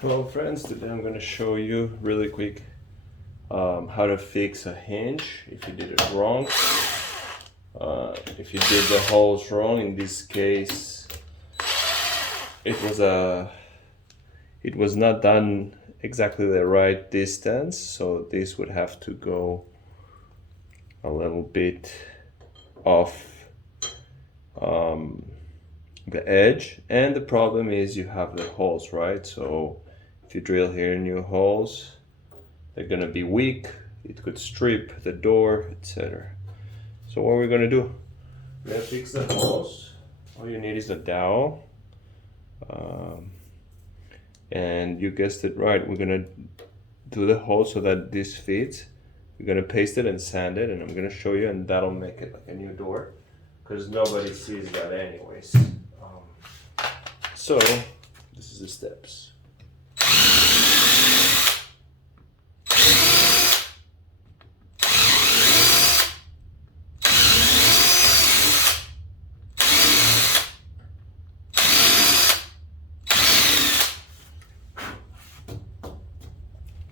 Hello friends, today I'm going to show you really quick how to fix a hinge if you did it wrong. If you did the holes wrong, in this case it was not done exactly the right distance, so this would have to go a little bit off the edge, and the problem is you have the holes, right? So if you drill here new holes, they're gonna be weak, it could strip the door, etc. So what we're gonna do, we're gonna fix the holes. All you need is a dowel, and you guessed it right, we're gonna do the hole so that this fits. We're gonna paste it and sand it, and I'm gonna show you, and that'll make it like a new door, because nobody sees that anyways. So this is the steps.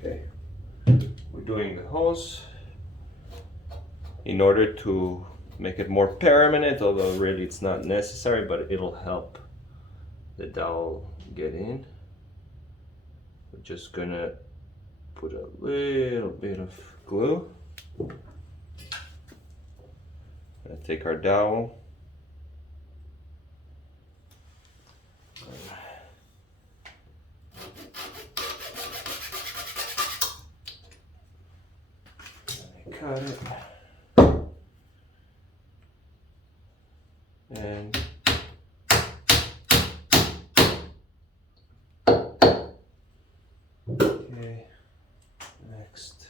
Okay, we're doing the hose in order to make it more permanent, although really it's not necessary, but it'll help the dowel get in. We're just gonna put a little bit of glue. Gonna take our dowel. Cut it. And okay, next.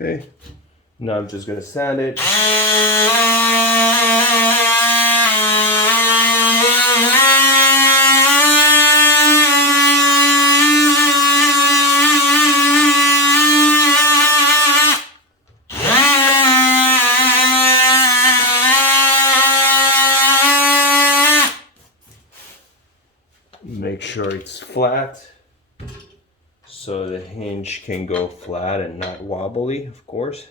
Okay, now I'm just gonna sand it. Make sure it's flat, so the hinge can go flat and not wobbly, of course.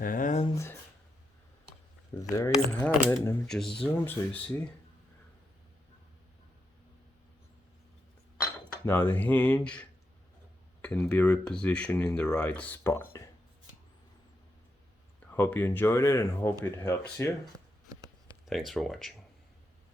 And there you have it. Let me just zoom so you see. Now the hinge can be repositioned in the right spot. Hope you enjoyed it and hope it helps you. Thanks for watching.